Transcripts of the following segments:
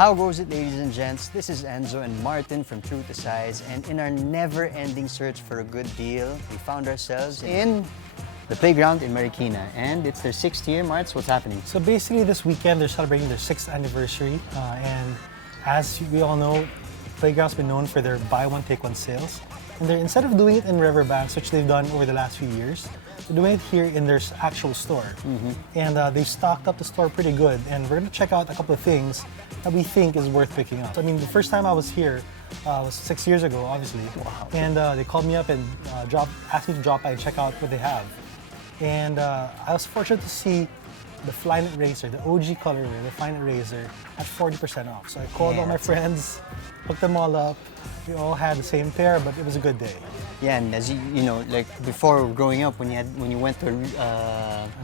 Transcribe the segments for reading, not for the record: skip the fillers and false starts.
How goes it, ladies and gents? This is Enzo and Martin from True to Size, and in our never-ending search for a good deal, we found ourselves in the playground in Marikina, and it's their 6th year. Marts, what's happening? So basically this weekend they're celebrating their 6th anniversary, and as we all know, Playground's been known for their buy one take one sales, and they're, instead of doing it in Riverbanks, which they've done over the last few years, they're doing it here in their actual store. And they've stocked up the store pretty good, and we're going to check out a couple of things that we think is worth picking up. I mean, the first time I was here was 6 years ago, obviously. Wow. And they called me up and asked me to drop by and check out what they have. And I was fortunate to see the Flynet Razor, the OG colorway, the Flynet Razor, at 40% off. So I called all my friends, hooked them all up. We all had the same pair, but it was a good day. Yeah, and as you know, like before growing up, when you went to an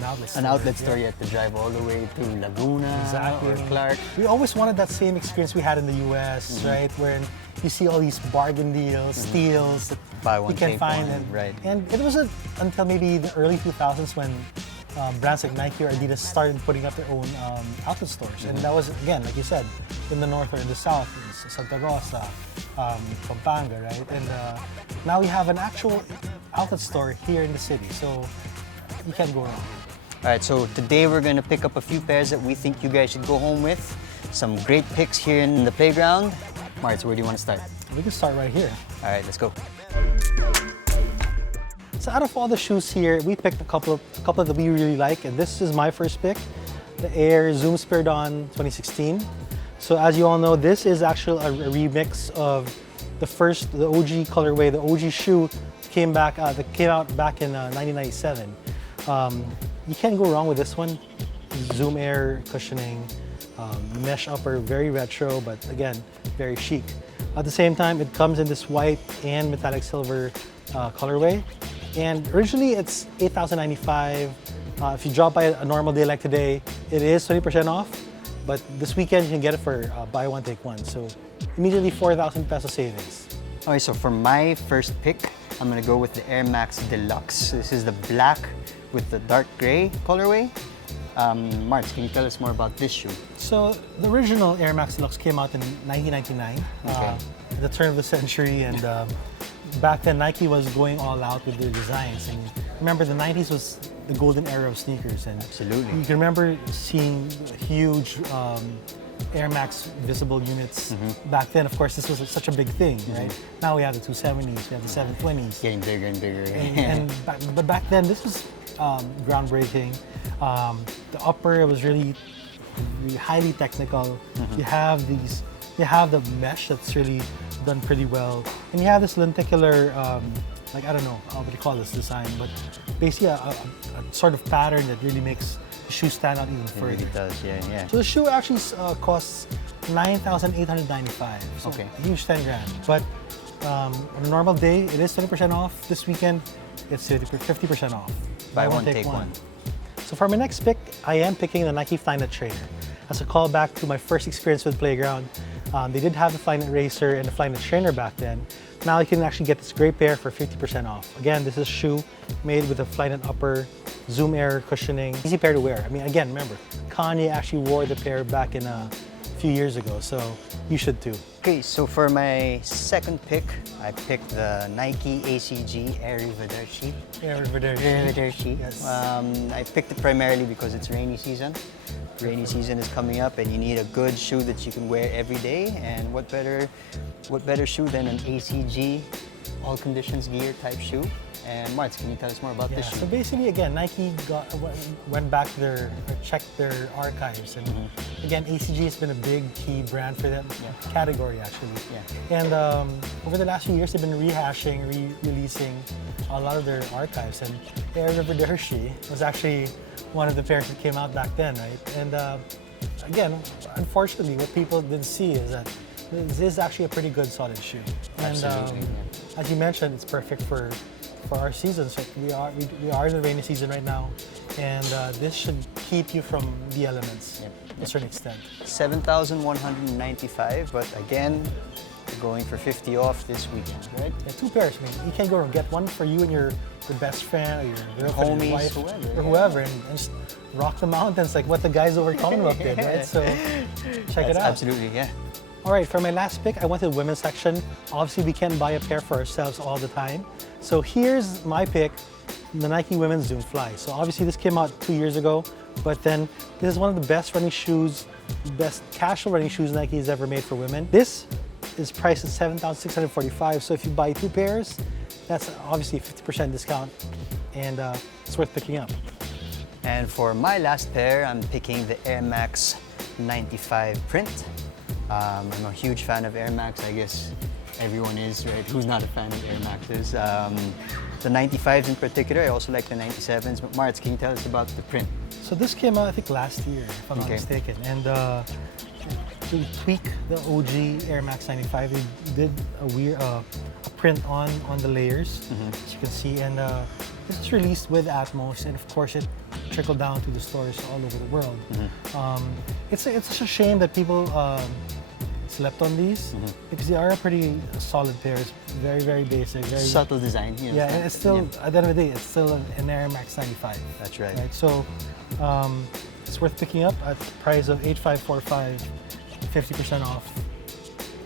outlet store, you had to drive all the way to Laguna or Clark. We always wanted that same experience we had in the US, right? Where you see all these bargain deals, steals that Buy one, you can take find. one, right. And it wasn't until maybe the early 2000s when brands like Nike or Adidas started putting up their own outlet stores. And that was, again, like you said, in the north or in the south, in Santa Rosa, Pampanga, right? And now we have an actual outlet store here in the city, so you can't go wrong. All right, so today we're going to pick up a few pairs that we think you guys should go home with. Some great picks here in the playground. Marts, where do you want to start? We can start right here. All right, let's go. So out of all the shoes here, we picked a couple that we really like, and this is my first pick, the Air Zoom Spiridon 2016. So as you all know, this is actually a remix of the OG colorway, the OG shoe came out back in 1997. You can't go wrong with this one. Zoom Air cushioning, mesh upper, very retro, but again, very chic. At the same time, it comes in this white and metallic silver colorway. And originally it's $8,095. If you drop by a normal day like today, it is 20% off. But this weekend you can get it for buy one, take one. So immediately 4,000 peso savings. Okay, so for my first pick, I'm gonna go with the Air Max Deluxe. This is the black with the dark gray colorway. Marts, can you tell us more about this shoe? So the original Air Max Deluxe came out in 1999, at the turn of the century, and back then Nike was going all out with their designs. And remember, the 90s was the golden era of sneakers, and absolutely, you can remember seeing huge Air Max visible units. Back then, of course, this was such a big thing, right? Now we have the 270s, we have the 720s. Getting bigger and bigger. But back then, this was groundbreaking. The upper was really highly technical. You have the mesh that's really done pretty well, and you have this lenticular, like, I don't know what you call this design, but basically a sort of pattern that really makes the shoe stand out even further. It really does, yeah. So the shoe actually costs $9,895. So okay, a huge 10 grand. But on a normal day, it is 20% off. This weekend, it's 50% off. Buy one, take one. So for my next pick, I am picking the Nike Flynet Trainer. As a callback to my first experience with Playground, they did have the Flynet Racer and the Flynet Trainer back then. Now you can actually get this great pair for 50% off. Again, this is a shoe made with a Flynet upper, Zoom Air cushioning, easy pair to wear. I mean, again, remember, Kanye actually wore the pair back in a few years ago, so you should too. Okay, so for my second pick, I picked the Nike ACG Air Riverdershi. Yes. I picked it primarily because it's rainy season. Rainy season is coming up, and you need a good shoe that you can wear every day. And what better shoe than an ACG all conditions gear type shoe? And Marts, can you tell us more about this shoe? So basically, again, Nike went back to checked their archives, and again, ACG has been a big key brand for them, category actually. And over the last few years, they've been rehashing, releasing a lot of their archives, and Air Riverdershi was actually one of the pairs that came out back then, right? And again, unfortunately, what people didn't see is that this is actually a pretty good, solid shoe. And as you mentioned, it's perfect for our season. So we are in the rainy season right now, and this should keep you from the elements to a certain extent. 7,195, but again, going for 50 off this weekend, right? Yeah, 2 pairs. I mean, you can't go wrong. Get one for you and your best friend or your girlfriend, Homies, your wife, whoever, or yeah. whoever, and just rock the mountains like what the guys over Commonwealth did, right? So check it out. Absolutely, yeah. All right, for my last pick, I went to the women's section. Obviously, we can't buy a pair for ourselves all the time. So here's my pick, the Nike Women's Zoom Fly. So obviously this came out 2 years ago, but then this is one of the best running shoes, best casual running shoes Nike has ever made for women. This is priced at $7,645. So if you buy 2 pairs, that's obviously a 50% discount, and it's worth picking up. And for my last pair, I'm picking the Air Max 95 print. I'm a huge fan of Air Max. I guess everyone is, right? Who's not a fan of Air Maxes? The 95s in particular. I also like the 97s. But Martz, can you tell us about the print? So this came out, I think, last year, if I'm not mistaken. And to tweak the OG Air Max 95, they did a print on the layers, as you can see. And this is released with Atmos, and of course it trickled down to the stores all over the world. It's such a shame that people slept on these, because they are a pretty solid pair. It's very, very basic. Very subtle design. You know, yeah, and it's still, at the end of the day, it's still an Air Max 95. That's right. So it's worth picking up at the price of $8,545, 50% off.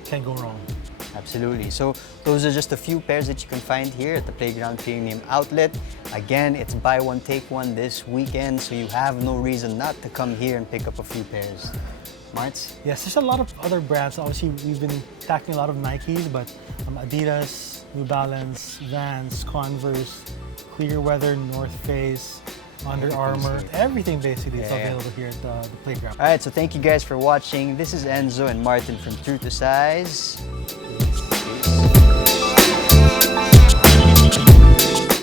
Can't go wrong. Absolutely. So those are just a few pairs that you can find here at the Playground Premium Outlet. Again, it's buy one, take one this weekend, so you have no reason not to come here and pick up a few pairs. Martz? Yes, there's a lot of other brands. Obviously, we've been tackling a lot of Nikes, but Adidas, New Balance, Vans, Converse, Clearweather, North Face, Under Armour, everything basically is available here at the Playground. All right, so thank you guys for watching. This is Enzo and Martin from True to Size.